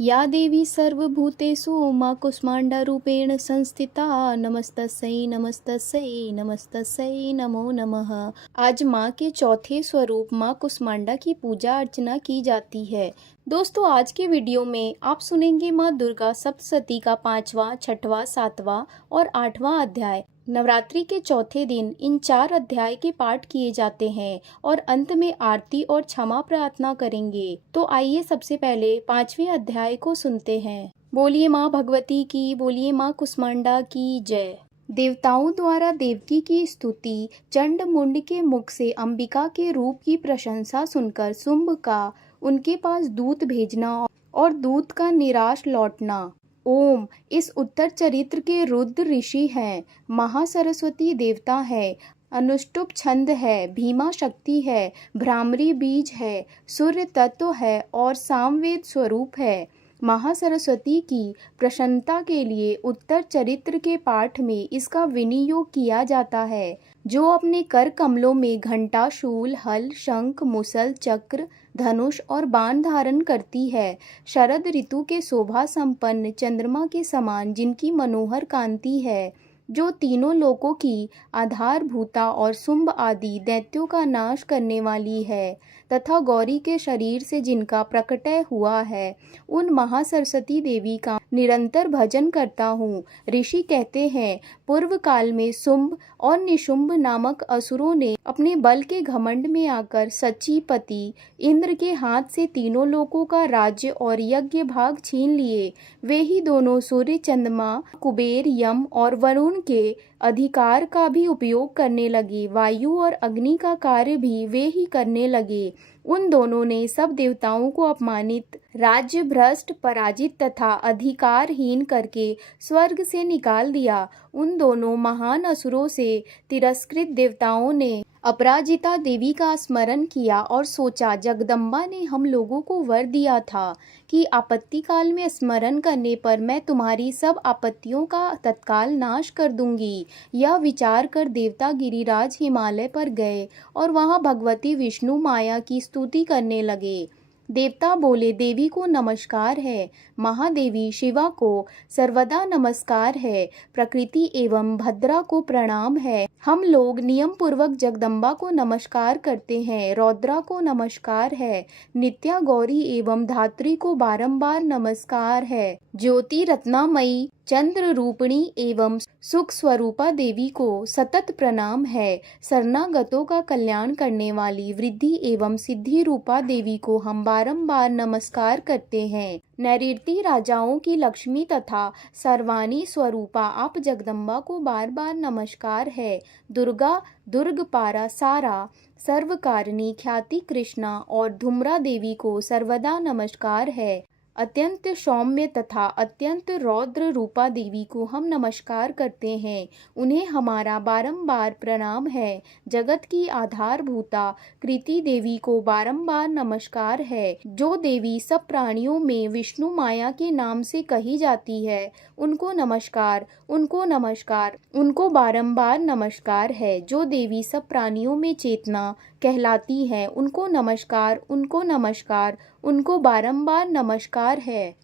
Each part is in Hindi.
या देवी सर्वभूतेषु मा कूष्माण्डरूपेण संस्थिता नमस्तस्यै नमस्तस्यै नमस्तस्यै नमो नमः। आज माँ के चौथे स्वरूप माँ कुष्मांडा की पूजा अर्चना की जाती है। दोस्तों, आज के वीडियो में आप सुनेंगे माँ दुर्गा सप्तशती का 5वां, 6वां, 7वां और 8वां अध्याय। नवरात्रि के चौथे दिन इन 4 अध्याय के पाठ किए जाते हैं और अंत में आरती और क्षमा प्रार्थना करेंगे। तो आइए सबसे पहले 5वें अध्याय को सुनते हैं। बोलिए माँ भगवती की, बोलिए माँ कुष्मांडा की जय। देवताओं द्वारा देवकी की स्तुति। चंड मुंड के मुख से अंबिका के रूप की प्रशंसा सुनकर शुंभ का उनके पास दूत भेजना और दूत का निराश लौटना। ओम। इस उत्तर चरित्र के रुद्र ऋषि हैं, महासरस्वती देवता है, अनुष्टुप छंद है, भीमा शक्ति है, भ्रामरी बीज है, सूर्य तत्व है और सामवेद स्वरूप है। महासरस्वती की प्रसन्नता के लिए उत्तर चरित्र के पाठ में इसका विनियोग किया जाता है, जो अपने कर कमलों में घंटा, शूल, हल, शंख, मुसल, चक्र, धनुष और बाण धारण करती है। शरद ऋतु के शोभा संपन्न चंद्रमा के समान जिनकी मनोहर कांति है, जो तीनों लोकों की आधारभूता और शुंभ आदि दैत्यों का नाश करने वाली है, तथा गौरी के शरीर से जिनका प्रकटय हुआ है, उन महासरस्वती देवी का निरंतर भजन करता हूँ। ऋषि कहते हैं, पूर्व काल में शुंभ और निशुंभ नामक असुरों ने अपने बल के घमंड में आकर सचीपति इंद्र के हाथ से तीनों लोकों का राज्य और यज्ञ भाग छीन लिए। वे ही दोनों सूर्य, चंद्रमा, कुबेर, यम और वरुण के अधिकार का भी उपयोग करने लगे। वायु और अग्नि का कार्य भी वे ही करने लगे। उन दोनों ने सब देवताओं को अपमानित, राज्य भ्रष्ट, पराजित तथा अधिकारहीन करके स्वर्ग से निकाल दिया। उन दोनों महान असुरों से तिरस्कृत देवताओं ने अपराजिता देवी का स्मरण किया और सोचा, जगदम्बा ने हम लोगों को वर दिया था कि आपत्ति काल में स्मरण करने पर मैं तुम्हारी सब आपत्तियों का तत्काल नाश कर दूंगी। यह विचार कर देवता गिरिराज हिमालय पर गए और वहां भगवती विष्णु माया की स्तुति करने लगे। देवता बोले, देवी को नमस्कार है, महादेवी शिवा को सर्वदा नमस्कार है, प्रकृति एवं भद्रा को प्रणाम है। हम लोग नियम पूर्वक जगदम्बा को नमस्कार करते हैं, रौद्रा को नमस्कार है, नित्या गौरी एवं धात्री को बारंबार नमस्कार है, ज्योति रत्नामयी, चंद्र रूपिणी एवं सुख स्वरूपा देवी को सतत प्रणाम है। शरणागतों का कल्याण करने वाली वृद्धि एवं सिद्धि रूपा देवी को हम बारंबार नमस्कार करते हैं। नैऋत्य राजाओं की लक्ष्मी तथा सर्वाणी स्वरूपा आप जगदम्बा को बार बार नमस्कार है। दुर्गा, दुर्गपारा, सारा, सर्वकारिणी, ख्याति कृष्णा और धूम्रा देवी को सर्वदा नमस्कार है। अत्यंत सौम्य तथा अत्यंत रौद्र रूपा देवी को हम नमस्कार करते हैं, उन्हें हमारा बारंबार प्रणाम है। जगत की आधारभूता कृति देवी को बारंबार नमस्कार है। जो देवी सब प्राणियों में विष्णु माया के नाम से कही जाती है, उनको नमस्कार, उनको नमस्कार, उनको बारंबार नमस्कार है। जो देवी सब प्राणियों में चेतना कहलाती है, उनको नमस्कार, उनको नमस्कार, उनको बारंबार नमस्कार है।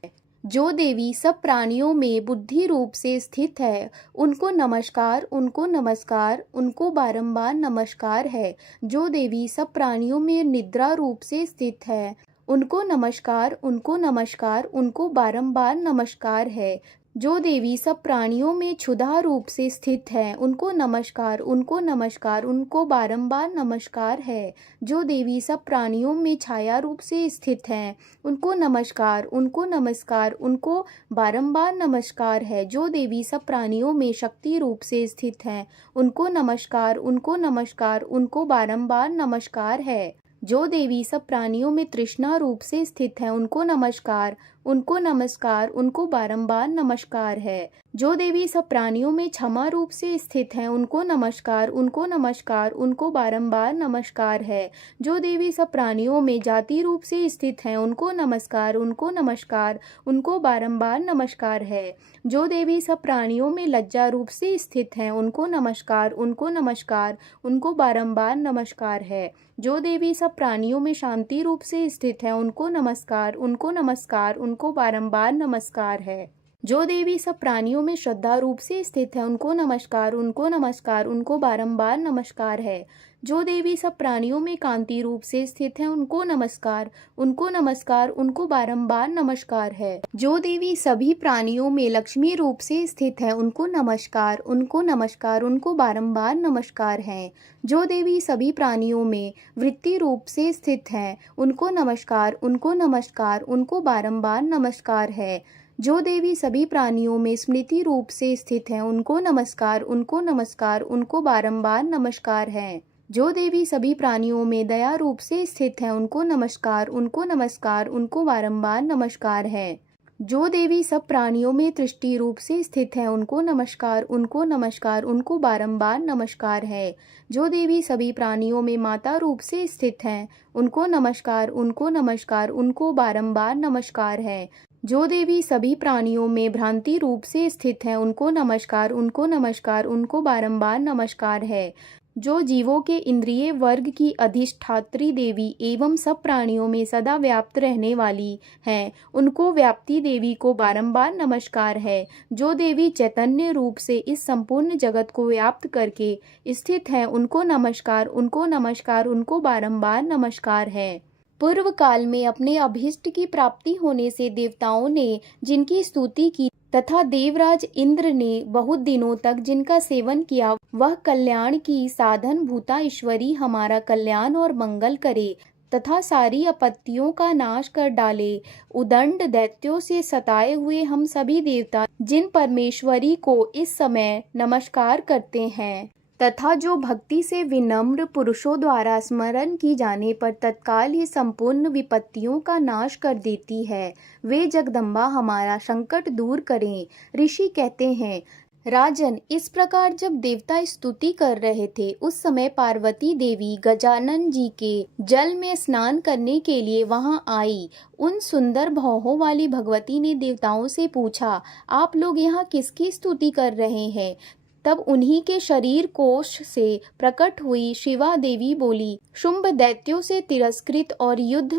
जो देवी सब प्राणियों में बुद्धि रूप से स्थित है, उनको नमस्कार, उनको नमस्कार, उनको बारंबार नमस्कार है। जो देवी सब प्राणियों में निद्रा रूप से स्थित है, उनको नमस्कार, उनको नमस्कार, उनको बारंबार नमस्कार है। जो देवी सब प्राणियों में क्षुधा रूप से स्थित है, उनको नमस्कार, उनको नमस्कार, उनको बारंबार नमस्कार है। जो देवी सब प्राणियों में छाया रूप से स्थित हैं, उनको नमस्कार, उनको नमस्कार, उनको बारंबार नमस्कार है। जो देवी सब प्राणियों में शक्ति रूप से स्थित हैं, उनको नमस्कार, उनको नमस्कार, उनको बारंबार नमस्कार है। जो देवी सब प्राणियों में तृष्णा रूप से स्थित है, उनको नमस्कार, उनको नमस्कार, उनको बारंबार नमस्कार है। जो देवी सब प्राणियों में क्षमा रूप से स्थित हैं उनको नमस्कार, उनको नमस्कार, उनको बारंबार नमस्कार है। जो देवी सब प्राणियों में जाति रूप से स्थित हैं उनको नमस्कार, उनको नमस्कार, उनको बारंबार नमस्कार है। जो देवी सब प्राणियों में लज्जा रूप से स्थित हैं उनको नमस्कार, उनको नमस्कार, उनको बारंबार नमस्कार है। जो देवी सब प्राणियों में शांति रूप से स्थित हैं उनको नमस्कार, उनको नमस्कार, उनको बारंबार नमस्कार है। जो देवी सब प्राणियों में श्रद्धा रूप से स्थित है उनको नमस्कार, उनको नमस्कार, उनको बारंबार नमस्कार है। जो देवी सब प्राणियों में कांति रूप से स्थित है उनको नमस्कार, उनको नमस्कार, उनको बारंबार नमस्कार है। जो देवी सभी प्राणियों में लक्ष्मी रूप से स्थित है उनको नमस्कार, उनको नमस्कार, उनको बारंबार नमस्कार है। जो देवी सभी प्राणियों में वृत्ति रूप से स्थित है उनको नमस्कार, उनको नमस्कार, उनको बारंबार नमस्कार है। जो देवी सभी प्राणियों में स्मृति रूप से स्थित हैं उनको नमस्कार, उनको नमस्कार, उनको बारंबार नमस्कार है। जो देवी सभी प्राणियों में दया रूप से स्थित हैं उनको नमस्कार, उनको नमस्कार, उनको बारंबार नमस्कार है। जो देवी सब प्राणियों में दृष्टि रूप से स्थित हैं उनको नमस्कार, उनको नमस्कार, उनको बारंबार नमस्कार है। जो देवी सभी प्राणियों में माता रूप से स्थित हैं उनको नमस्कार, उनको नमस्कार, उनको बारंबार नमस्कार है। जो देवी सभी प्राणियों में भ्रांति रूप से स्थित हैं उनको नमस्कार, उनको नमस्कार, उनको बारंबार नमस्कार है। जो जीवों के इंद्रिय वर्ग की अधिष्ठात्री देवी एवं सब प्राणियों में सदा व्याप्त रहने वाली हैं उनको व्याप्ति देवी को बारंबार नमस्कार है। जो देवी चैतन्य रूप से इस संपूर्ण जगत को व्याप्त करके स्थित हैं उनको नमस्कार, उनको नमस्कार, उनको बारंबार नमस्कार है। पूर्व काल में अपने अभीष्ट की प्राप्ति होने से देवताओं ने जिनकी स्तुति की तथा देवराज इंद्र ने बहुत दिनों तक जिनका सेवन किया वह कल्याण की साधन भूता ईश्वरी हमारा कल्याण और मंगल करे तथा सारी आपत्तियों का नाश कर डाले। उदंड दैत्यों से सताए हुए हम सभी देवता जिन परमेश्वरी को इस समय नमस्कार करते हैं तथा जो भक्ति से विनम्र पुरुषों द्वारा स्मरण की जाने पर तत्काल ही संपूर्ण विपत्तियों का नाश कर देती है, वे जगदम्बा हमारा संकट दूर करें। ऋषि कहते हैं, राजन, इस प्रकार जब देवता स्तुति कर रहे थे उस समय पार्वती देवी गजानन जी के जल में स्नान करने के लिए वहां आई। उन सुंदर भौहों वाली भगवती ने देवताओं से पूछा, आप लोग यहाँ किसकी स्तुति कर रहे हैं? तब उन्हीं के शरीर कोश से प्रकट हुई शिवा देवी बोली, शुंभ दैत्यों से तिरस्कृत और युद्ध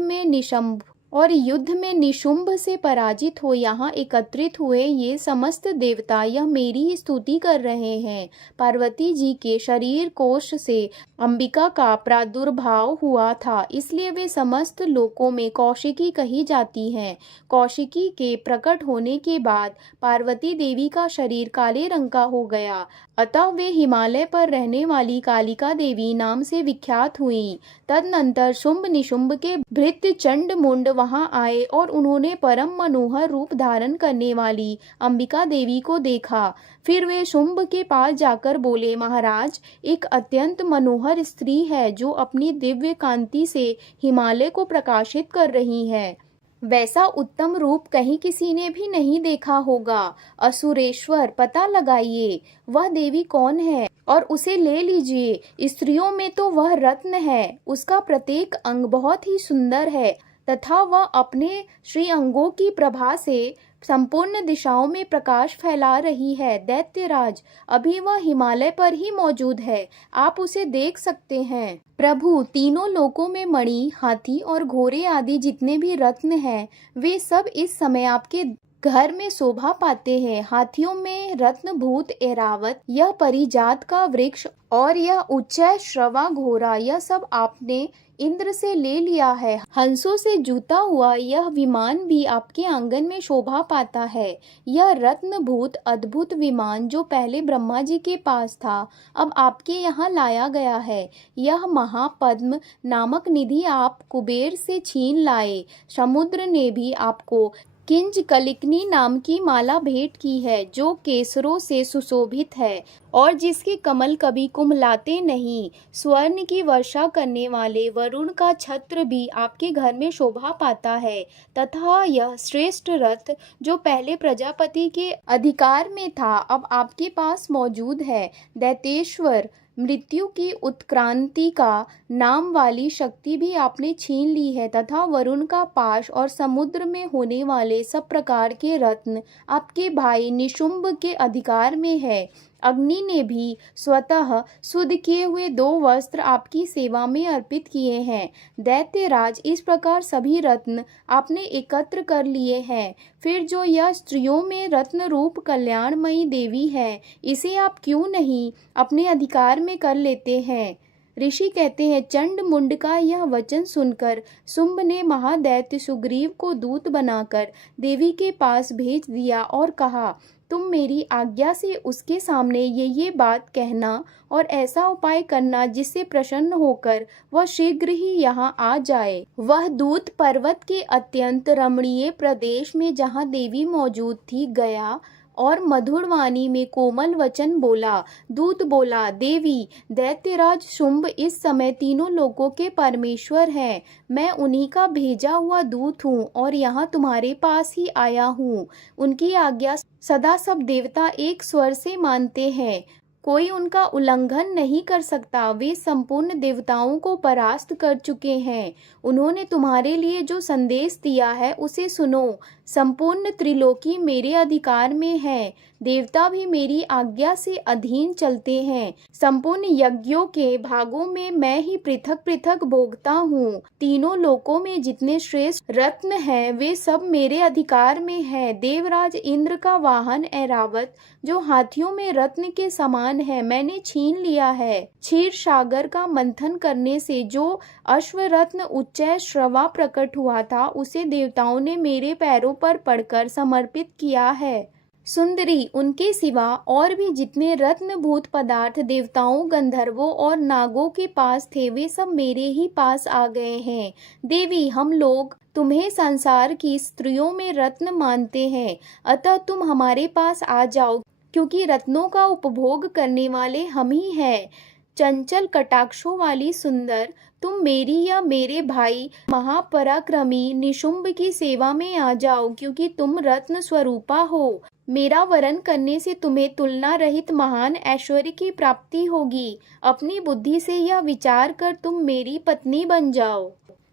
में निशुंभ से पराजित हो यहाँ एकत्रित हुए ये समस्त देवता यह मेरी ही स्तुति कर रहे हैं। पार्वती जी के शरीर कोश से अंबिका का प्रादुर्भाव हुआ था, इसलिए वे समस्त लोकों में कौशिकी कही जाती हैं। कौशिकी के प्रकट होने के बाद पार्वती देवी का शरीर काले रंग का हो गया, अतः वे हिमालय पर रहने वाली कालिका देवी नाम से विख्यात हुईं। तदनंतर शुंभ निशुंभ के भृत्य चंड मुंड वहां आए और उन्होंने परम मनोहर रूप धारण करने वाली अंबिका देवी को देखा। फिर वे शुंभ के पास जाकर बोले, महाराज, एक अत्यंत मनोहर स्त्री है जो अपनी दिव्य कांति से हिमालय को प्रकाशित कर रही है। वैसा उत्तम रूप कहीं किसी ने भी नहीं देखा होगा। असुरेश्वर, पता लगाइए वह देवी कौन है और उसे ले लीजिए। स्त्रियों में तो वह रत्न है, उसका प्रत्येक अंग बहुत ही सुंदर है तथा वह अपने श्री अंगों की प्रभा से संपूर्ण दिशाओं में प्रकाश फैला रही है। दैत्यराज, अभी वह हिमालय पर ही मौजूद है, आप उसे देख सकते हैं। प्रभु, तीनों लोकों में मणि, हाथी और घोड़े आदि जितने भी रत्न हैं वे सब इस समय आपके घर में शोभा पाते हैं। हाथियों में रत्नभूत ऐरावत, यह परिजात का वृक्ष और यह उच्चय श्रवा घोड़ा, यह सब आपने इंद्र से ले लिया है। हंसों से जूता हुआ यह विमान भी आपके आंगन में शोभा पाता है। यह रत्नभूत अद्भुत विमान जो पहले ब्रह्मा जी के पास था अब आपके यहाँ लाया गया है। यह महापद्म नामक निधि आप कुबेर से छीन लाए। समुद्र ने भी आपको किंज कलिकनी नाम की माला भेंट की है, जो केसरों से सुशोभित है और जिसके कमल कभी कुम्हलाते नहीं। स्वर्ण की वर्षा करने वाले वरुण का छत्र भी आपके घर में शोभा पाता है, तथा यह श्रेष्ठ रथ जो पहले प्रजापति के अधिकार में था, अब आपके पास मौजूद है। दैतेश्वर, मृत्यु की उत्क्रांति का नाम वाली शक्ति भी आपने छीन ली है, तथा वरुण का पाश और समुद्र में होने वाले सब प्रकार के रत्न आपके भाई निशुंभ के अधिकार में है। अग्नि ने भी स्वतः शुद्ध किए हुए 2 वस्त्र आपकी सेवा में अर्पित किए हैं। दैत्यराज, इस प्रकार सभी रत्न आपने एकत्र कर लिए हैं। फिर जो यह स्त्रियों में रत्न रूप कल्याणमयी देवी है, इसे आप क्यों नहीं अपने अधिकार में कर लेते हैं? ऋषि कहते हैं, चंड मुंड का यह वचन सुनकर शुंभ ने महादैत्य सुग्रीव को दूत बनाकर देवी के पास भेज दिया और कहा, तुम मेरी आज्ञा से उसके सामने ये बात कहना और ऐसा उपाय करना जिससे प्रसन्न होकर वह शीघ्र ही यहाँ आ जाए। वह दूत पर्वत के अत्यंत रमणीय प्रदेश में जहाँ देवी मौजूद थी गया और मधुर वाणी में कोमल वचन बोला। दूत बोला, देवी, दैत्यराज शुंभ इस समय तीनों लोकों के परमेश्वर हैं। मैं उन्हीं का भेजा हुआ दूत हूँ और यहाँ तुम्हारे पास ही आया हूँ। उनकी आज्ञा सदा सब देवता एक स्वर से मानते हैं, कोई उनका उल्लंघन नहीं कर सकता। वे संपूर्ण देवताओं को परास्त कर चुके हैं। उन्होंने तुम्हारे लिए जो संदेश दिया है उसे सुनो। संपूर्ण त्रिलोकी मेरे अधिकार में है, देवता भी मेरी आज्ञा से अधीन चलते हैं। संपूर्ण यज्ञों के भागों में मैं ही पृथक पृथक भोगता हूँ। तीनों लोकों में जितने श्रेष्ठ रत्न हैं वे सब मेरे अधिकार में है। देवराज इंद्र का वाहन ऐरावत, जो हाथियों में रत्न के समान है, मैंने छीन लिया है। क्षीर सागर का मंथन करने से जो अश्वरत्न उच्चय श्रवा प्रकट हुआ था, उसे देवताओं ने मेरे पैरों पर पड़कर समर्पित किया है। सुंदरी, उनके सिवा और भी जितने रत्नभूत पदार्थ देवताओं, गंधर्वों और नागों के पास थे, वे सब मेरे ही पास आ गए हैं। देवी, हम लोग तुम्हें संसार की स्त्रियों में रत्न मानते हैं, अतः तुम हमारे पास आ जाओ, क्योंकि रत्नों का उपभोग करने वाले हम ही हैं। चंचल कटाक्षों वाली सुंदर, तुम मेरी या मेरे भाई महापराक्रमी निशुंभ की सेवा में आ जाओ, क्योंकि तुम रत्न स्वरूपा हो। मेरा वरण करने से तुम्हें तुलना रहित महान ऐश्वर्य की प्राप्ति होगी। अपनी बुद्धि से यह विचार कर तुम मेरी पत्नी बन जाओ।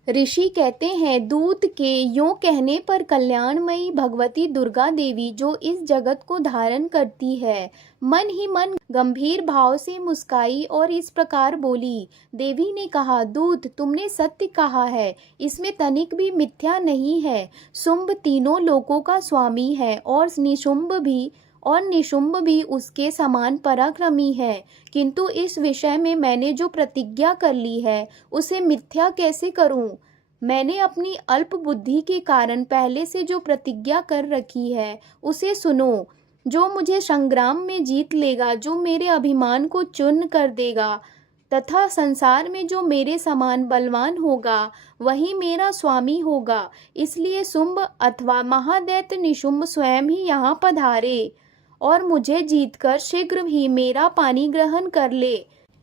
ऋषि कहते हैं, दूत के यूं कहने पर कल्याणमयी भगवती दुर्गा देवी, जो इस जगत को धारण करती है, मन ही मन गंभीर भाव से मुस्काई और इस प्रकार बोली। देवी ने कहा, दूत, तुमने सत्य कहा है, इसमें तनिक भी मिथ्या नहीं है। शुंभ तीनों लोकों का स्वामी है और निशुंभ भी उसके समान पराक्रमी है, किंतु इस विषय में मैंने जो प्रतिज्ञा कर ली है उसे मिथ्या कैसे करूं? मैंने अपनी अल्प बुद्धि के कारण पहले से जो प्रतिज्ञा कर रखी है उसे सुनो। जो मुझे संग्राम में जीत लेगा, जो मेरे अभिमान को चूर्ण कर देगा तथा संसार में जो मेरे समान बलवान होगा, वही मेरा स्वामी होगा। इसलिए शुंभ अथवा महादैत्य निशुंभ स्वयं ही यहाँ पधारे और मुझे जीतकर शीघ्र ही मेरा पानी ग्रहण कर ले।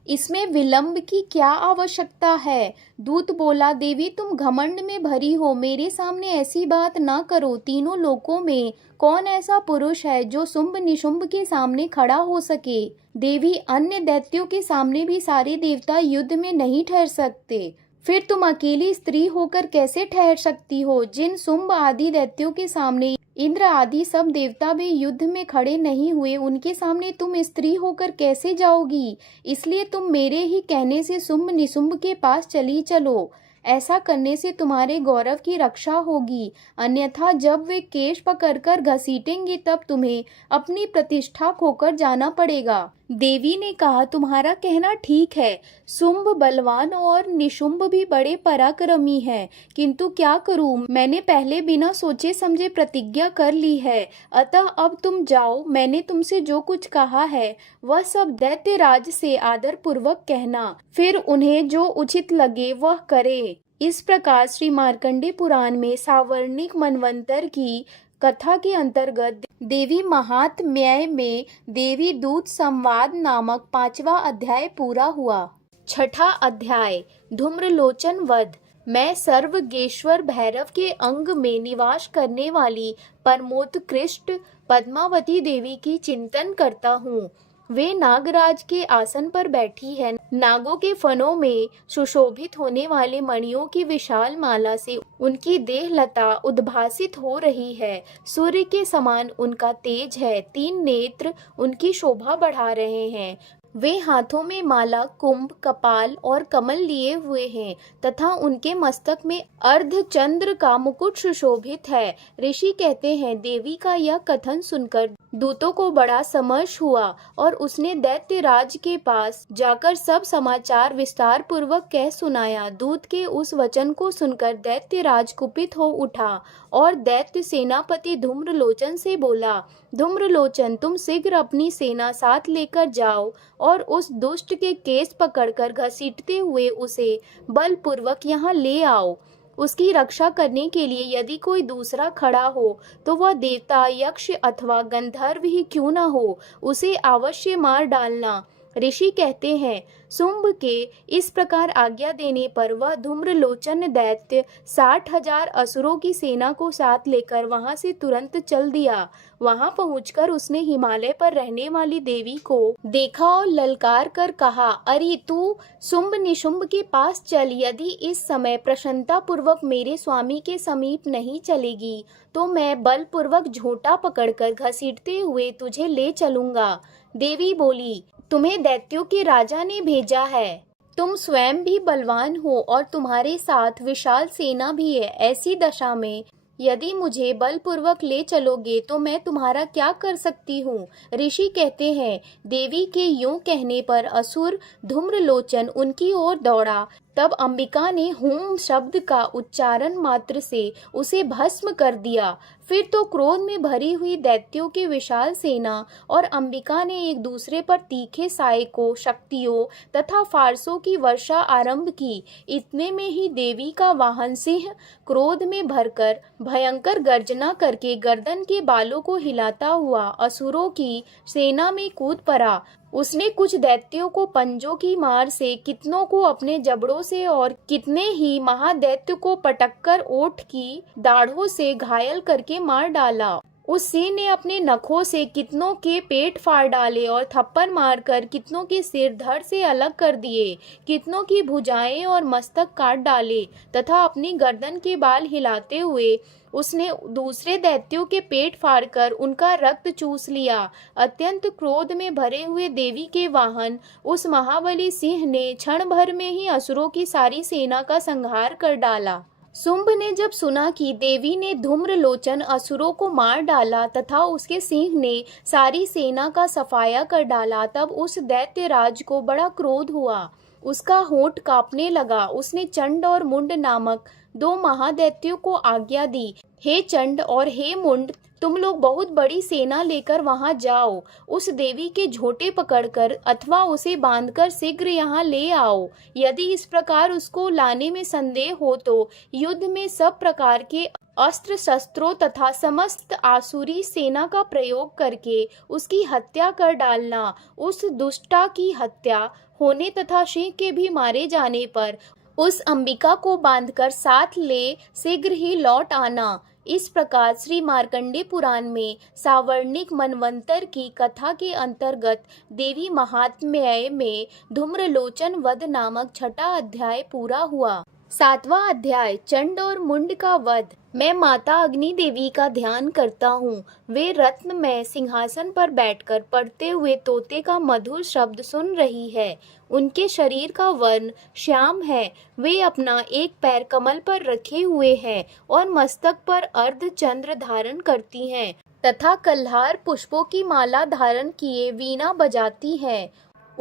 इसमें विलंब की क्या आवश्यकता है? दूत बोला, देवी, तुम घमंड में भरी हो, मेरे सामने ऐसी बात ना करो। तीनों लोकों में कौन ऐसा पुरुष है जो शुंभ निशुंभ के सामने खड़ा हो सके? देवी, अन्य दैत्यों के सामने भी सारे देवता युद्ध में नहीं ठहर सकते, फिर तुम अकेली स्त्री होकर कैसे ठहर सकती हो? जिन शुंभ आदि दैत्यों के सामने इंद्र आदि सब देवता भी युद्ध में खड़े नहीं हुए, उनके सामने तुम स्त्री होकर कैसे जाओगी? इसलिए तुम मेरे ही कहने से शुंभ निशुंभ के पास चली चलो। ऐसा करने से तुम्हारे गौरव की रक्षा होगी, अन्यथा जब वे केश पकड़कर घसीटेंगे तब तुम्हें अपनी प्रतिष्ठा खोकर जाना पड़ेगा। देवी ने कहा, तुम्हारा कहना ठीक है। शुंभ बलवान और निशुंभ भी बड़े पराक्रमी हैं, किंतु क्या करूं, मैंने पहले बिना सोचे समझे प्रतिज्ञा कर ली है। अतः अब तुम जाओ, मैंने तुमसे जो कुछ कहा है वह सब दैत्यराज से आदर पूर्वक कहना, फिर उन्हें जो उचित लगे वह करे। इस प्रकार श्री मार्कंडे पुराण में सावर्णिक मनवंतर की कथा के अंतर्गत देवी महात्म्य में देवी दूत संवाद नामक 5वां अध्याय पूरा हुआ। 6ठा अध्याय धूम्रलोचन वध। मैं सर्वगेश्वर भैरव के अंग में निवास करने वाली परमोत्कृष्ट पद्मावती देवी की चिंतन करता हूँ। वे नागराज के आसन पर बैठी है। नागों के फनों में सुशोभित होने वाले मणियों की विशाल माला से उनकी देहलता उद्भासित हो रही है। सूर्य के समान उनका तेज है। 3 नेत्र उनकी शोभा बढ़ा रहे हैं। वे हाथों में माला, कुंभ, कपाल और कमल लिए हुए हैं तथा उनके मस्तक में अर्धचंद्र का मुकुट सुशोभित है। ऋषि कहते हैं, देवी का यह कथन सुनकर दूतों को बड़ा समर्ष हुआ और उसने दैत्यराज के पास जाकर सब समाचार विस्तार पूर्वक कह सुनाया। दूत के उस वचन को सुनकर दैत्यराज कुपित हो उठा और दैत्य सेनापति धूम्रलोचन से बोला, धूम्रलोचन, तुम शीघ्र अपनी सेना साथ लेकर जाओ और उस दुष्ट के केस पकड़कर घसीटते हुए उसे बलपूर्वक यहाँ ले आओ। उसकी रक्षा करने के लिए यदि कोई दूसरा खड़ा हो तो वह देवता, यक्ष अथवा गंधर्व ही क्यों न हो, उसे अवश्य मार डालना। ऋषि कहते हैं, शुंभ के इस प्रकार आज्ञा देने पर वह धूम्रलोचन दैत्य 60,000 असुरों की सेना को साथ लेकर वहां से तुरंत चल दिया। वहां पहुंचकर उसने हिमालय पर रहने वाली देवी को देखा और ललकार कर कहा, अरे तू शुंभ निशुंभ के पास चल। यदि इस समय प्रसन्नता पूर्वक मेरे स्वामी के समीप नहीं चलेगी तो मैं बलपूर्वक झोंटा पकड़कर घसीटते हुए तुझे ले चलूंगा। देवी बोली, तुम्हें दैत्यों के राजा ने भेजा है। तुम स्वयं भी बलवान हो और तुम्हारे साथ विशाल सेना भी है। ऐसी दशा में यदि मुझे बलपूर्वक ले चलोगे तो मैं तुम्हारा क्या कर सकती हूँ। ऋषि कहते हैं, देवी के यूं कहने पर असुर धूम्रलोचन उनकी ओर दौड़ा। तब अंबिका ने हुम शब्द का उच्चारण मात्र से उसे भस्म कर दिया। फिर तो क्रोध में भरी हुई दैत्यों की विशाल सेना और अंबिका ने एक दूसरे पर तीखे सहायकों, शक्तियों तथा फारसों की वर्षा आरंभ की। इतने में ही देवी का वाहन सिंह क्रोध में भरकर भयंकर गर्जना करके गर्दन के बालों को हिलाता हुआ असुरों की सेना में कूद पड़ा। उसने कुछ दैत्यों को पंजों की मार से, कितनों को अपने जबड़ों से और कितने ही महादैत्य को पटककर ओठ की दाढ़ों से घायल करके मार डाला। उस सिंह ने अपने नखों से कितनों के पेट फाड़ डाले और थप्पड़ मारकर कितनों के सिर धड़ से अलग कर दिए, कितनों की भुजाएं और मस्तक काट डाले तथा अपनी गर्दन के बाल हिलाते हुए उसने दूसरे दैत्यों के पेट फाड़कर उनका रक्त चूस लिया। अत्यंत क्रोध में भरे हुए देवी के वाहन उस महाबली सिंह ने क्षण भर में ही असुरों की सारी सेना का संहार कर डाला। शुंभ ने जब सुना कि देवी ने धूम्रलोचन असुरों को मार डाला तथा उसके सिंह ने सारी सेना का सफाया कर डाला, तब उस दैत्यराज को बड़ा क्रोध हुआ। उसका होंठ कांपने लगा। उसने चंड और मुंड नामक 2 महादैत्यों को आज्ञा दी, हे चंड और हे मुंड, तुम लोग बहुत बड़ी सेना लेकर वहां जाओ। उस देवी के झोंटे पकड़कर अथवा उसे बांधकर शीघ्र यहाँ ले आओ। यदि इस प्रकार उसको लाने में संदेह हो तो युद्ध में सब प्रकार के अस्त्र शस्त्रों तथा समस्त आसुरी सेना का प्रयोग करके उसकी हत्या कर डालना। उस दुष्टा की हत्या होने तथा सिंह के भी मारे जाने पर उस अंबिका को बांधकर साथ ले शीघ्र ही लौट आना। इस प्रकार श्री मार्कंडे पुराण में सावर्णिक मनवंतर की कथा के अंतर्गत देवी महात्म्य में धूम्रलोचन वध नामक 6ठा अध्याय पूरा हुआ। 7वां अध्याय चंड और मुंड का वध। मैं माता अग्नि देवी का ध्यान करता हूँ। वे रत्नमय सिंहासन पर बैठकर पढ़ते हुए तोते का मधुर शब्द सुन रही है। उनके शरीर का वर्ण श्याम है। वे अपना एक पैर कमल पर रखे हुए हैं और मस्तक पर अर्धचंद्र धारण करती हैं तथा कल्हार पुष्पों की माला धारण किए वीणा बजाती हैं।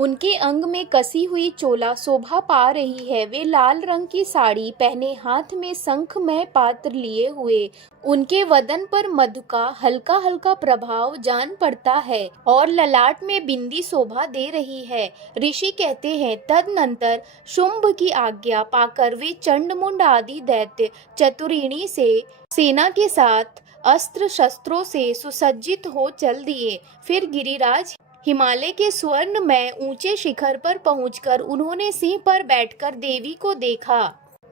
उनके अंग में कसी हुई चोला शोभा पा रही है। वे लाल रंग की साड़ी पहने, हाथ में शंखमय पात्र लिए हुए। उनके वदन पर मधु का हल्का हल्का प्रभाव जान पड़ता है और ललाट में बिंदी शोभा दे रही है। ऋषि कहते हैं, तदनंतर शुंभ की आज्ञा पाकर वे चंडमुंड आदि दैत्य चतुरिणी से सेना के साथ अस्त्र शस्त्रों से सुसज्जित हो चल दिए। फिर गिरिराज हिमालय के स्वर्णमय ऊंचे शिखर पर पहुंचकर उन्होंने सिंह पर बैठकर देवी को देखा।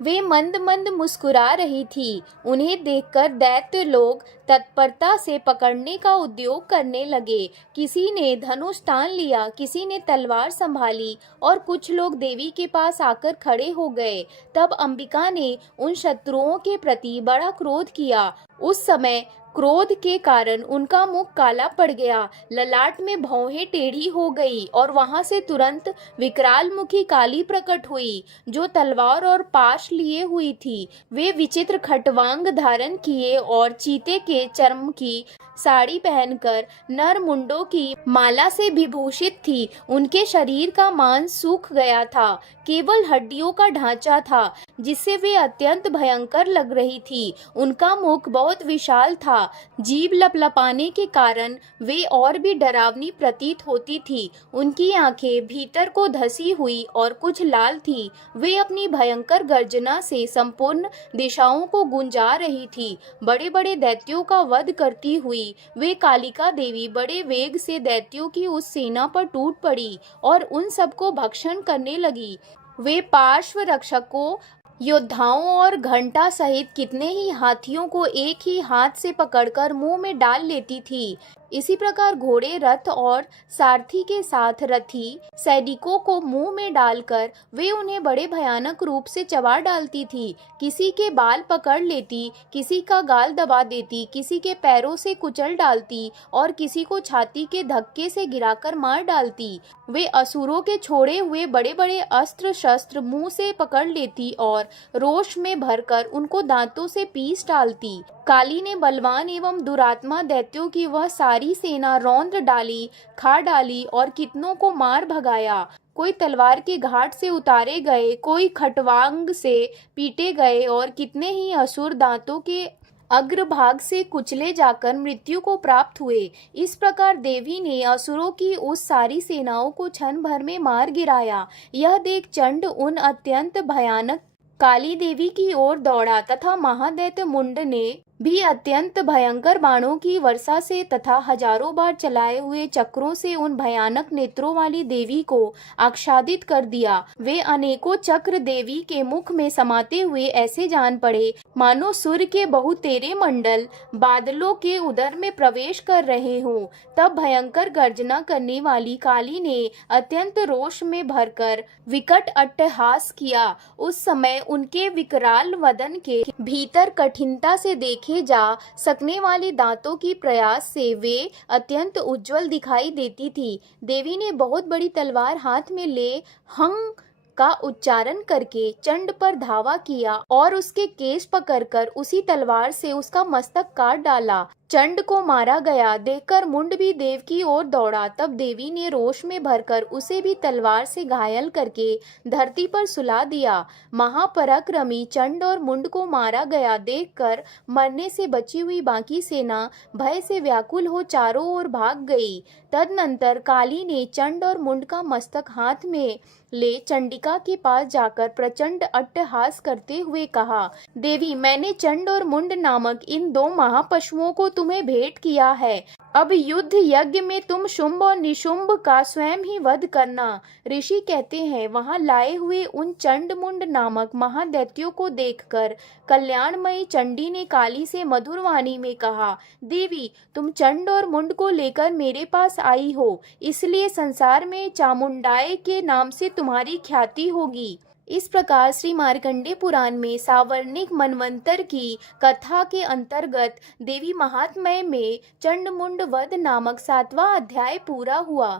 वे मंद मंद मुस्कुरा रही थी। उन्हें देखकर दैत्य लोग तत्परता से पकड़ने का उद्योग करने लगे। किसी ने धनुष तान लिया, किसी ने तलवार संभाली और कुछ लोग देवी के पास आकर खड़े हो गए। तब अंबिका ने उन शत्रुओं के प्रति बड़ा क्रोध किया। उस समय क्रोध के कारण उनका मुख काला पड़ गया, ललाट में भौहें टेढ़ी हो गई और वहां से तुरंत विकराल मुखी काली प्रकट हुई, जो तलवार और पाश लिए हुई थी। वे विचित्र खटवांग धारण किए और चीते के चर्म की साड़ी पहनकर नर मुंडों की माला से विभूषित थी। उनके शरीर का मांस सूख गया था, केवल हड्डियों का ढांचा था, जिससे वे अत्यंत भयंकर लग रही थी। उनका मुख बहुत विशाल था, जीभ लपलपाने के कारण वे और भी डरावनी प्रतीत होती थी। उनकी आंखें भीतर को धसी हुई और कुछ लाल थी। वे अपनी भयंकर गर्जना से संपूर्ण दिशाओं को गुंजा रही थी। बड़े बड़े दैत्यों का वध करती हुई वे कालिका देवी बड़े वेग से दैत्यों की उस सेना पर टूट पड़ी और उन सबको भक्षण करने लगी। वे पार्श्व रक्षकों, योद्धाओं और घंटा सहित कितने ही हाथियों को एक ही हाथ से पकड़कर मुंह में डाल लेती थी। इसी प्रकार घोड़े, रथ और सारथी के साथ रथी सैनिकों को मुंह में डालकर वे उन्हें बड़े भयानक रूप से चबा डालती थी। किसी के बाल पकड़ लेती, किसी का गाल दबा देती, किसी के पैरों से कुचल डालती और किसी को छाती के धक्के से गिराकर मार डालती। वे असुरों के छोड़े हुए बड़े बड़े अस्त्र शस्त्र मुंह से पकड़ लेती और रोष में भरकर उनको दांतों से पीस डालती। काली ने बलवान एवं दुरात्मा दैत्यों की वह सारी सेना रौंद डाली, खा डाली और कितनों को मार भगाया। कोई तलवार के घाट से उतारे गए, कोई खटवांग से पीटे गए और कितने ही असुर दांतों के अग्रभाग से कुचले जाकर मृत्यु को प्राप्त हुए। इस प्रकार देवी ने असुरों की उस सारी सेनाओं को क्षण भर में मार गिराया। यह देख चंड उन अत्यंत भयानक काली देवी की ओर दौड़ा तथा महादैत्य मुंड ने भी अत्यंत भयंकर बाणों की वर्षा से तथा हजारों बार चलाए हुए चक्रों से उन भयानक नेत्रों वाली देवी को आच्छादित कर दिया। वे अनेकों चक्र देवी के मुख में समाते हुए ऐसे जान पड़े मानो सूर्य के बहुतेरे मंडल बादलों के उदर में प्रवेश कर रहे हों। तब भयंकर गर्जना करने वाली काली ने अत्यंत रोष में भरकर विकट अट्टहास किया। उस समय उनके विकराल वदन के भीतर कठिनता से देखे जा सकने वाले दांतों की प्रयास से वे अत्यंत उज्जवल दिखाई देती थी। देवी ने बहुत बड़ी तलवार हाथ में ले हंग का उच्चारण करके चंड पर धावा किया और उसके केश पकड़कर उसी तलवार से उसका मस्तक काट डाला। चंड को मारा गया देखकर मुंड भी देव की ओर दौड़ा। तब देवी ने रोष में भरकर उसे भी तलवार से घायल करके धरती पर सुला दिया। महापराक्रमी चंड और मुंड को मारा गया देखकर मरने से बची हुई बाकी सेना भय से व्याकुल हो चारों ओर भाग गई। तदनंतर काली ने चंड और मुंड का मस्तक हाथ में ले चंडिका के पास जाकर प्रचंड अट्टहास करते हुए कहा, देवी, मैंने चंड और मुंड नामक इन दो महापशुओं को तुम्हें भेंट किया है। अब युद्ध यज्ञ में तुम शुंभ और निशुंभ का स्वयं ही वध करना। ऋषि कहते हैं, वहां लाए हुए उन चंड मुंड नामक महादैत्यों को देखकर कल्याणमयी चंडी ने काली से मधुर वाणी में कहा, देवी, तुम चंड और मुंड को लेकर मेरे पास आई हो, इसलिए संसार में चामुंडाए के नाम से तुम्हारी ख्याति होगी। इस प्रकार श्री मार्कंडेय पुराण में सावर्णिक मनवंतर की कथा के अंतर्गत देवी महात्म्य में चंडमुंड वध नामक 7वां अध्याय पूरा हुआ।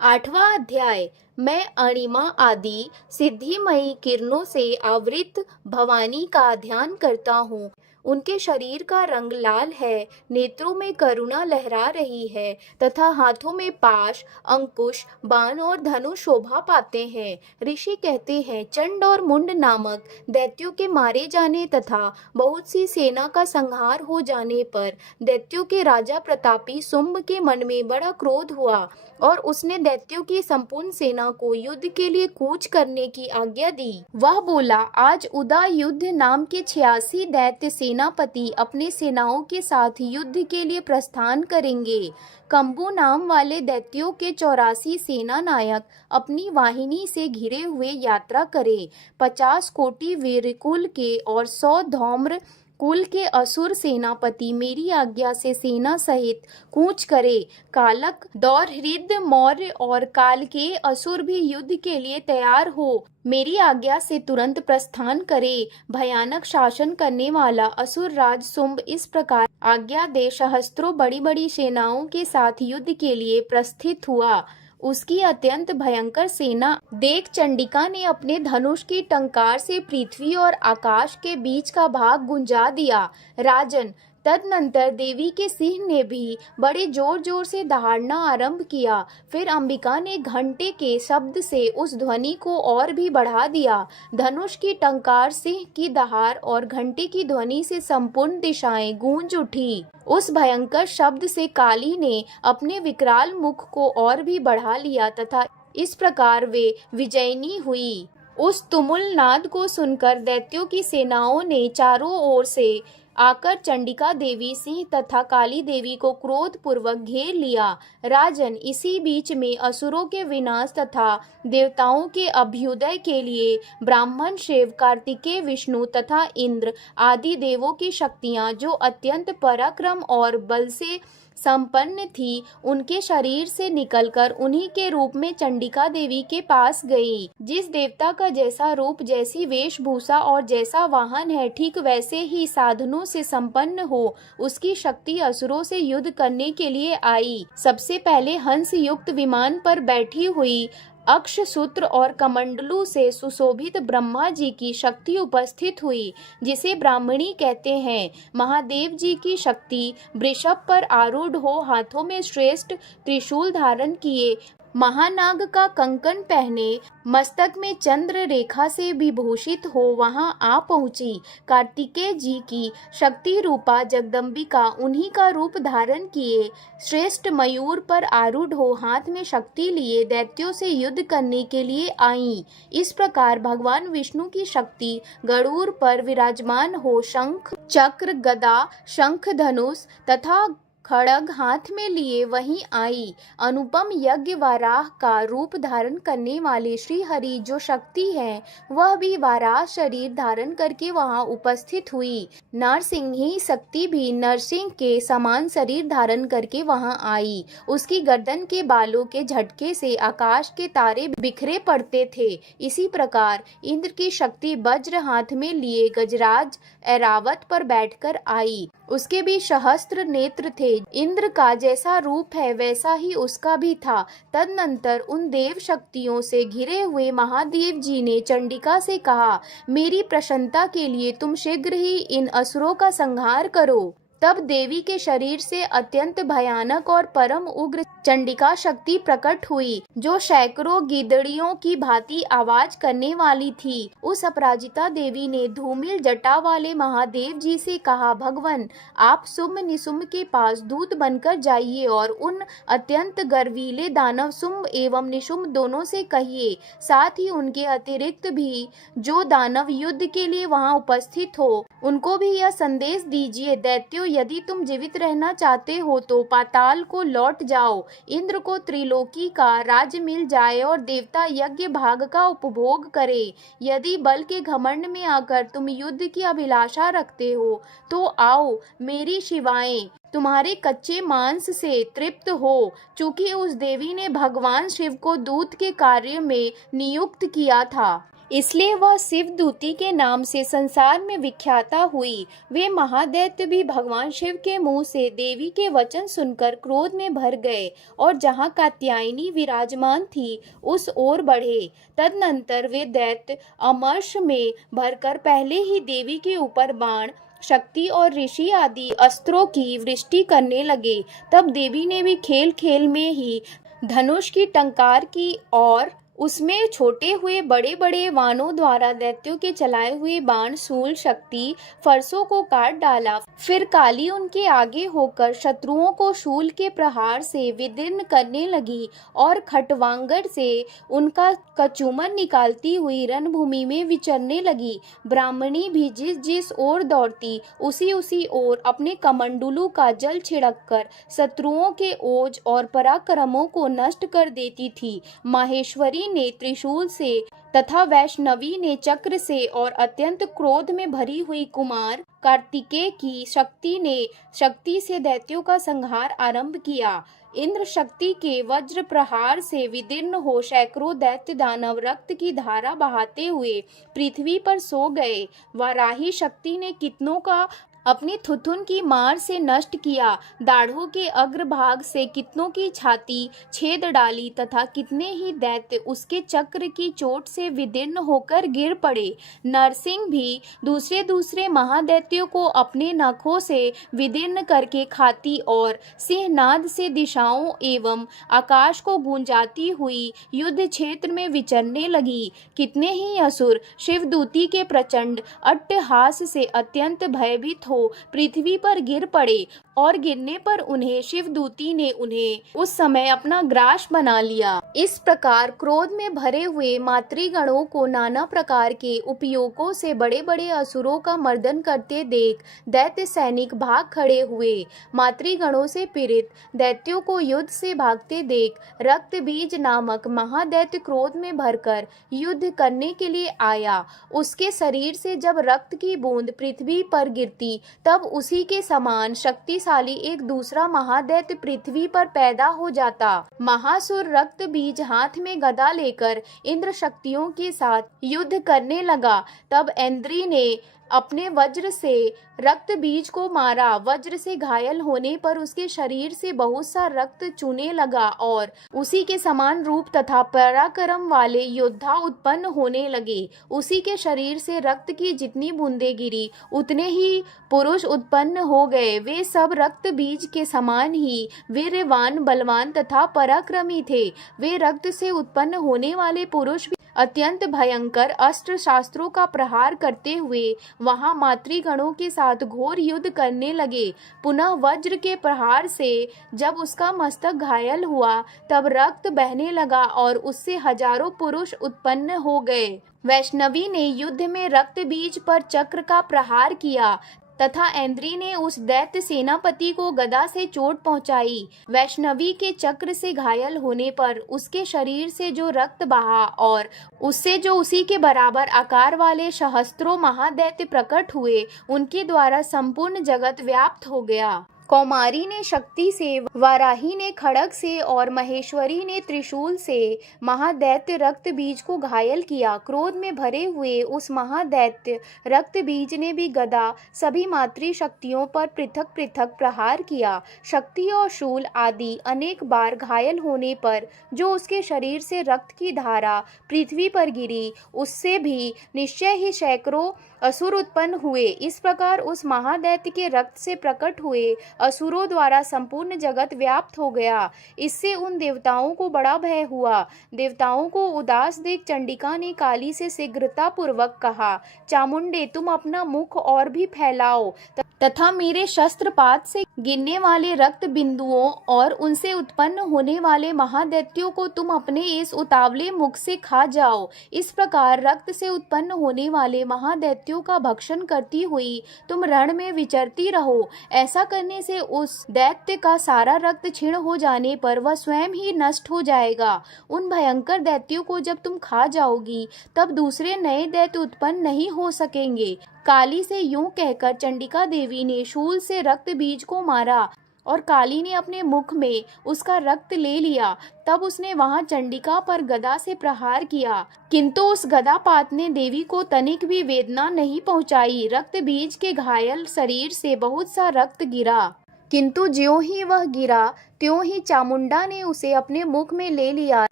8वां अध्याय, मैं अणिमा आदि सिद्धिमयी किरणों से आवृत भवानी का ध्यान करता हूँ। उनके शरीर का रंग लाल है, नेत्रों में करुणा लहरा रही है तथा हाथों में पाश, अंकुश, बाण और धनुष शोभा पाते हैं। ऋषि कहते हैं, चंड और मुंड नामक दैत्यों के मारे जाने तथा बहुत सी सेना का संहार हो जाने पर दैत्यों के राजा प्रतापी शुंभ के मन में बड़ा क्रोध हुआ और उसने दैत्यों की संपूर्ण सेना को युद्ध के लिए कूच करने की आज्ञा दी। वह बोला, आज उदा युद्ध नाम के 86 दैत्य सेनापति अपने सेनाओं के साथ युद्ध के लिए प्रस्थान करेंगे। कंबू नाम वाले दैत्यों के 84 सेना नायक अपनी वाहिनी से घिरे हुए यात्रा करे। 50 कोटि वीरकुल के और 100 धौम्र कुल के असुर सेनापति मेरी आज्ञा से सेना सहित कूच करे। कालक, दौरहृद, मौर्य और काल के असुर भी युद्ध के लिए तैयार हो मेरी आज्ञा से तुरंत प्रस्थान करे। भयानक शासन करने वाला असुर राज शुंभ इस प्रकार आज्ञा दे सहस्त्रों बड़ी बड़ी सेनाओं के साथ युद्ध के लिए प्रस्थित हुआ। उसकी अत्यंत भयंकर सेना देख चंडिका ने अपने धनुष की टंकार से पृथ्वी और आकाश के बीच का भाग गुंजा दिया। राजन, तदनंतर देवी के सिंह ने भी बड़े जोर जोर से दहाड़ना आरंभ किया। फिर अंबिका ने घंटे के शब्द से उस ध्वनि को और भी बढ़ा दिया। धनुष की टंकार, सिंह की दहाड़ और घंटे की ध्वनि से संपूर्ण दिशाएं गूंज उठी। उस भयंकर शब्द से काली ने अपने विकराल मुख को और भी बढ़ा लिया तथा इस प्रकार वे विजयिनी हुई। उस तुमुल नाद को सुनकर दैत्यों की सेनाओं ने चारों ओर से आकर चंडिका देवी, सिंह तथा काली देवी को क्रोध पूर्वक घेर लिया। राजन, इसी बीच में असुरों के विनाश तथा देवताओं के अभ्युदय के लिए ब्राह्मण, शिव, कार्तिकेय, विष्णु तथा इंद्र आदि देवों की शक्तियां जो अत्यंत पराक्रम और बल से संपन्न थी, उनके शरीर से निकलकर उन्हीं के रूप में चंडिका देवी के पास गई। जिस देवता का जैसा रूप, जैसी वेशभूषा और जैसा वाहन है, ठीक वैसे ही साधनों से संपन्न हो, उसकी शक्ति असुरों से युद्ध करने के लिए आई। सबसे पहले हंस युक्त विमान पर बैठी हुई अक्ष सूत्र और कमंडलू से सुशोभित ब्रह्मा जी की शक्ति उपस्थित हुई, जिसे ब्राह्मणी कहते हैं। महादेव जी की शक्ति वृषभ पर आरूढ़ हो, हाथों में श्रेष्ठ त्रिशूल धारण किए, महानाग का कंकण पहने, मस्तक में चंद्र रेखा से विभूषित हो वहां आ पहुंची। कार्तिकेय जी की शक्ति रूपा जगदम्बिका उन्हीं का रूप धारण किए श्रेष्ठ मयूर पर आरूढ़ हो, हाथ में शक्ति लिए दैत्यों से युद्ध करने के लिए आई। इस प्रकार भगवान विष्णु की शक्ति गरुड़ पर विराजमान हो, शंख, चक्र, गदा, शंख, धनुष तथा खड़ग हाथ में लिए वहीं आई। अनुपम यज्ञ वाराह का रूप धारण करने वाले श्री हरि जो शक्ति है, वह भी वाराह शरीर धारण करके वहां उपस्थित हुई। नरसिंही शक्ति भी नरसिंह के समान शरीर धारण करके वहां आई। उसकी गर्दन के बालों के झटके से आकाश के तारे बिखरे पड़ते थे। इसी प्रकार इंद्र की शक्ति वज्र हाथ में लिए गजराज ऐरावत पर बैठकर आई। उसके भी सहस्त्र नेत्र थे। इंद्र का जैसा रूप है वैसा ही उसका भी था। तदनंतर उन देव शक्तियों से घिरे हुए महादेव जी ने चंडिका से कहा, मेरी प्रसन्नता के लिए तुम शीघ्र ही इन असुरों का संहार करो। तब देवी के शरीर से अत्यंत भयानक और परम उग्र चंडिका शक्ति प्रकट हुई, जो सैकड़ों गिदड़ियों की भांति आवाज करने वाली थी। उस अपराजिता देवी ने धूमिल जटा वाले महादेव जी से कहा, भगवान, आप शुंभ निशुंभ के पास दूत बनकर जाइए और उन अत्यंत गर्वीले दानव शुंभ एवं निशुंभ दोनों से कहिए, साथ ही उनके अतिरिक्त भी जो दानव युद्ध के लिए वहां उपस्थित हो, उनको भी यह संदेश दीजिए, दैत्यों, यदि तुम जीवित रहना चाहते हो तो पाताल को लौट जाओ। इंद्र को त्रिलोकी का राज्य मिल जाए और देवता यज्ञ भाग का उपभोग करे। यदि बल के घमंड में आकर तुम युद्ध की अभिलाषा रखते हो तो आओ, मेरी शिवाएं तुम्हारे कच्चे मांस से तृप्त हो। चूंकि उस देवी ने भगवान शिव को दूत के कार्य में नियुक्त किया था, इसलिए वह शिवदूती के नाम से संसार में विख्याता हुई। वे महादैत्य भी भगवान शिव के मुंह से देवी के वचन सुनकर क्रोध में भर गए और जहाँ कात्यायनी विराजमान थी उस ओर बढ़े। तदनंतर वे दैत्य अमर्ष में भरकर पहले ही देवी के ऊपर बाण शक्ति और ऋषि आदि अस्त्रों की वृष्टि करने लगे। तब देवी ने भी खेल खेल में ही धनुष की टंकार की और उसमें छोटे हुए बड़े बड़े वाणों द्वारा दैत्यों के चलाए हुए बाण शूल शक्ति फरसों को काट डाला। फिर काली उनके आगे होकर शत्रुओं को शूल के प्रहार से विदीर्ण करने लगी और खटवांगड़ से उनका कचूमर निकालती हुई रणभूमि में विचरने लगी। ब्राह्मणी भी जिस जिस ओर दौड़ती उसी उसी ओर अपने कमंडलू का जल छिड़क कर शत्रुओं के ओज और पराक्रमों को नष्ट कर देती थी। माहेश्वरी ने त्रिशूल से तथा वैष्णवी ने चक्र से और अत्यंत क्रोध में भरी हुई कुमार कार्तिकेय की शक्ति से दैत्यों का संहार आरंभ किया। इंद्र शक्ति के वज्र प्रहार से विदीर्ण हो सैकड़ों दैत्य दानव रक्त की धारा बहाते हुए पृथ्वी पर सो गए। वाराही शक्ति ने कितनों का अपनी थुथुन की मार से नष्ट किया, दाढ़ों के अग्रभाग से कितनों की छाती छेद डाली तथा कितने ही दैत्य उसके चक्र की चोट से विदीर्ण होकर गिर पड़े। नरसिंह भी दूसरे दूसरे महादैत्यों को अपने नखों से विदीर्ण करके खाती और सिंहनाद से दिशाओं एवं आकाश को गूंजाती हुई युद्ध क्षेत्र में विचरने लगी। कितने ही असुर शिवदूती के प्रचंड अट्टहास से अत्यंत भयभीत हो पृथ्वी पर गिर पड़े और गिरने पर उन्हें शिवदूती ने उन्हें उस समय अपना ग्रास बना लिया। इस प्रकार क्रोध में भरे हुए मातृगणों को नाना प्रकार के उपयोगों से बड़े बड़े असुरों का मर्दन करते देख दैत्य सैनिक भाग खड़े हुए। मातृगणों से पीड़ित दैत्यों को युद्ध से भागते देख रक्त बीज नामक महादैत्य क्रोध में भरकर युद्ध करने के लिए आया। उसके शरीर से जब रक्त की बूंद पृथ्वी पर गिरती तब उसी के समान शक्तिशाली एक दूसरा महादैत्य पृथ्वी पर पैदा हो जाता। महासुर रक्त बीज हाथ में गदा लेकर इंद्र शक्तियों के साथ युद्ध करने लगा। तब इंद्री ने अपने वज्र से रक्त बीज को मारा। वज्र से घायल होने पर उसके शरीर से बहुत सा रक्त चूने लगा और उसी के समान रूप तथा पराक्रम वाले योद्धा उत्पन्न होने लगे। उसी के शरीर से रक्त की जितनी बूंदें गिरी उतने ही पुरुष उत्पन्न हो गए। वे सब रक्त बीज के समान ही वीर्यवान, बलवान तथा पराक्रमी थे। वे रक्त से उत्पन्न होने वाले पुरुष अत्यंत भयंकर अस्त्र शास्त्रों का प्रहार करते हुए वहां मातृगणों के साथ घोर युद्ध करने लगे। पुनः वज्र के प्रहार से जब उसका मस्तक घायल हुआ तब रक्त बहने लगा और उससे हजारों पुरुष उत्पन्न हो गए। वैष्णवी ने युद्ध में रक्त बीज पर चक्र का प्रहार किया तथा ऐन्द्री ने उस दैत्य सेनापति को गदा से चोट पहुंचाई। वैष्णवी के चक्र से घायल होने पर उसके शरीर से जो रक्त बहा और उससे जो उसी के बराबर आकार वाले सहस्त्रों महादैत्य प्रकट हुए उनके द्वारा संपूर्ण जगत व्याप्त हो गया। कौमारी ने शक्ति से, वाराही ने खड़ग से और महेश्वरी ने त्रिशूल से महादैत्य रक्त बीज को घायल किया। क्रोध में भरे हुए उस महादैत्य रक्त बीज ने भी गदा सभी मातृ शक्तियों पर पृथक पृथक प्रहार किया। शक्ति और शूल आदि अनेक बार घायल होने पर जो उसके शरीर से रक्त की धारा पृथ्वी पर गिरी उससे भी निश्चय ही सैकड़ों असुर उत्पन्न हुए। इस प्रकार उस महादैत्य के रक्त से प्रकट हुए असुरों द्वारा संपूर्ण जगत व्याप्त हो गया। इससे उन देवताओं को बड़ा भय हुआ। देवताओं को उदास देख चंडिका ने काली से शीघ्रता पूर्वक कहा, चामुंडे तुम अपना मुख और भी फैलाओ तथा मेरे शस्त्रपात से गिरने वाले रक्त बिंदुओं और उनसे उत्पन्न होने वाले महादैत्यों को तुम अपने इस उतावले मुख से खा जाओ। इस प्रकार रक्त से उत्पन्न होने वाले महादैत्यों का भक्षण करती हुई तुम रण में विचरती रहो। ऐसा करने से उस दैत्य का सारा रक्त क्षीण हो जाने पर वह स्वयं ही नष्ट हो जाएगा। उन भयंकर दैत्यों को जब तुम खा जाओगी तब दूसरे नए दैत्य उत्पन्न नहीं हो सकेंगे। काली से यूं कहकर चंडिका देवी ने शूल से रक्त बीज को मारा और काली ने अपने मुख में उसका रक्त ले लिया। तब उसने वहां चंडिका पर गदा से प्रहार किया, किंतु उस गदापात ने देवी को तनिक भी वेदना नहीं पहुंचाई। रक्त बीज के घायल शरीर से बहुत सा रक्त गिरा, किंतु ज्यों ही वह गिरा त्यों ही चामुंडा ने उसे अपने मुख में ले लिया।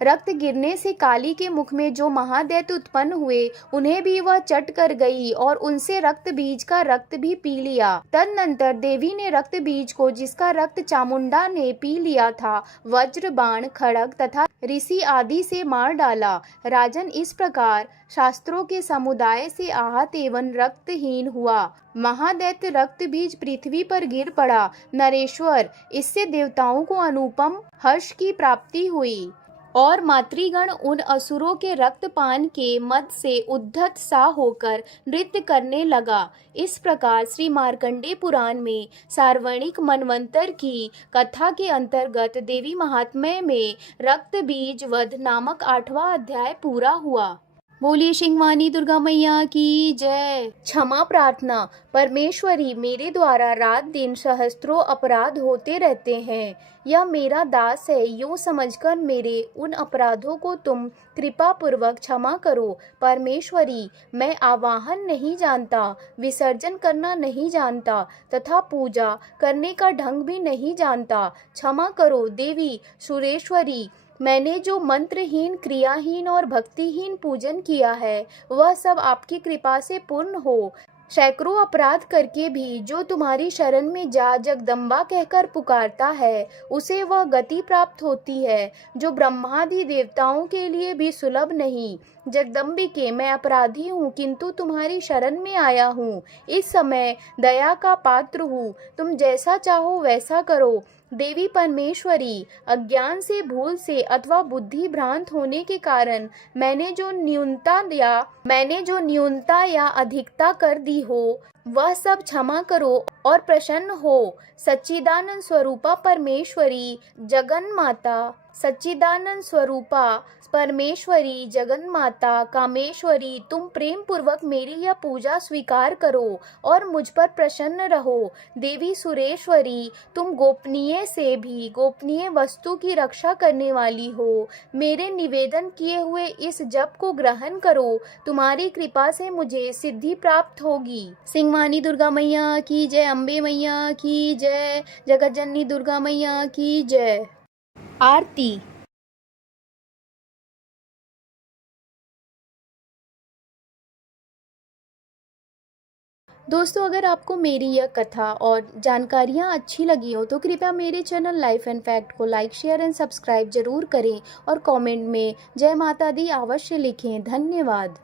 रक्त गिरने से काली के मुख में जो महादैत्य उत्पन्न हुए उन्हें भी वह चट कर गई और उनसे रक्त बीज का रक्त भी पी लिया। तदनंतर देवी ने रक्त बीज को, जिसका रक्त चामुंडा ने पी लिया था, वज्र, बाण, खड्ग तथा ऋषि आदि से मार डाला। राजन, इस प्रकार शास्त्रों के समुदाय से आहत एवं रक्तहीन हुआ महादैत्य रक्त बीज पृथ्वी पर गिर पड़ा। नरेश्वर, इससे देवताओं को अनुपम हर्ष की प्राप्ति हुई और मातृगण उन असुरों के रक्तपान के मद से उद्धत सा होकर नृत्य करने लगा। इस प्रकार श्री मार्कंडेय पुराण में सार्वणिक मनवंतर की कथा के अंतर्गत देवी महात्म्य में रक्त बीज वध नामक 8वां अध्याय पूरा हुआ। बोलिए सिंहवानी दुर्गा मैया की जय। क्षमा प्रार्थना। परमेश्वरी, मेरे द्वारा रात दिन सहस्त्रों अपराध होते रहते हैं। यह मेरा दास है, यूं समझकर मेरे उन अपराधों को तुम कृपा पूर्वक क्षमा करो। परमेश्वरी, मैं आवाहन नहीं जानता, विसर्जन करना नहीं जानता तथा पूजा करने का ढंग भी नहीं जानता। क्षमा करो देवी सुरेश्वरी। मैंने जो मंत्रहीन, क्रियाहीन और भक्तिहीन पूजन किया है वह सब आपकी कृपा से पूर्ण हो। सैकड़ों अपराध करके भी जो तुम्हारी शरण में जा जगदम्बा कहकर पुकारता है उसे वह गति प्राप्त होती है जो ब्रह्मादि देवताओं के लिए भी सुलभ नहीं। जगदम्बिके, मैं अपराधी हूँ किंतु तुम्हारी शरण में आया हूँ। इस समय दया का पात्र हूँ, तुम जैसा चाहो वैसा करो। देवी परमेश्वरी, अज्ञान से, भूल से अथवा बुद्धि भ्रांत होने के कारण मैंने जो न्यूनता या अधिकता कर दी हो वह सब क्षमा करो और प्रसन्न हो। सच्चिदानंद स्वरूपा परमेश्वरी जगन्माता, सच्चिदानंद स्वरूपा परमेश्वरी जगन्माता कामेश्वरी, तुम प्रेम पूर्वक मेरी यह पूजा स्वीकार करो और मुझ पर प्रसन्न रहो। देवी सुरेश्वरी, तुम गोपनीय से भी गोपनीय वस्तु की रक्षा करने वाली हो। मेरे निवेदन किए हुए इस जप को ग्रहण करो, तुम्हारी कृपा से मुझे सिद्धि प्राप्त होगी। सिंहवानी दुर्गा मैया की जय। अम्बे मैया की जय। जगत जननी दुर्गा मैया की जय। आरती। दोस्तों, अगर आपको मेरी यह कथा और जानकारियाँ अच्छी लगी हो तो कृपया मेरे चैनल लाइफ एंड फैक्ट को लाइक, शेयर एंड सब्सक्राइब जरूर करें और कमेंट में जय माता दी अवश्य लिखें। धन्यवाद।